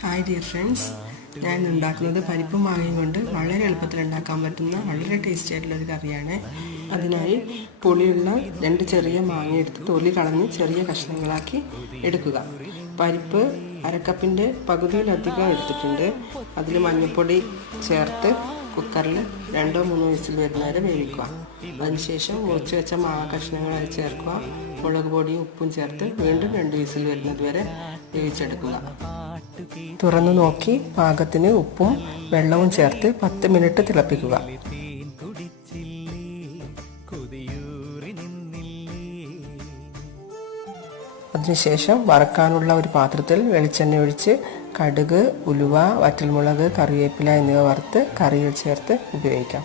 Hi dear friends, ഞാൻ ഉണ്ടാക്കുന്നത് പരിപ്പും മാങ്ങയും കൊണ്ട് വളരെ എളുപ്പത്തിൽ ഉണ്ടാക്കാൻ പറ്റുന്ന വളരെ ടേസ്റ്റി ആയിട്ടുള്ളൊരു കറിയാണ്. അതിനായി പുളിയുള്ള 2 ചെറിയ മാങ്ങ എടുത്ത് തൊലി കളഞ്ഞ് ചെറിയ കഷ്ണങ്ങളാക്കി എടുക്കുക. പരിപ്പ് അരക്കപ്പിൻ്റെ പകുതിയിലധികം എടുത്തിട്ടുണ്ട്. അതിൽ മഞ്ഞൾപ്പൊടി ചേർത്ത് കുക്കറിൽ 2-3 വിസിൽ വരുന്നവരെ വേവിക്കുക. അതിനുശേഷം മുറിച്ച് വെച്ച മാങ്ങ കഷ്ണങ്ങൾ അത് ചേർക്കുക. മുളക് പൊടിയും ഉപ്പും ചേർത്ത് വീണ്ടും 2 വിസിൽ വരുന്നത് വരെ വേവിച്ചെടുക്കുക. തുറന്നു നോക്കി പാകത്തിന് ഉപ്പും വെള്ളവും ചേർത്ത് 10 മിനിറ്റ് തിളപ്പിക്കുക. അതിനുശേഷം വറക്കാനുള്ള ഒരു പാത്രത്തിൽ വെളിച്ചെണ്ണ ഒഴിച്ച് കടുക്, ഉലുവ, വറ്റൽമുളക്, കറിവേപ്പില എന്നിവ വറുത്ത് കറിയിൽ ചേർത്ത് ഉപയോഗിക്കാം.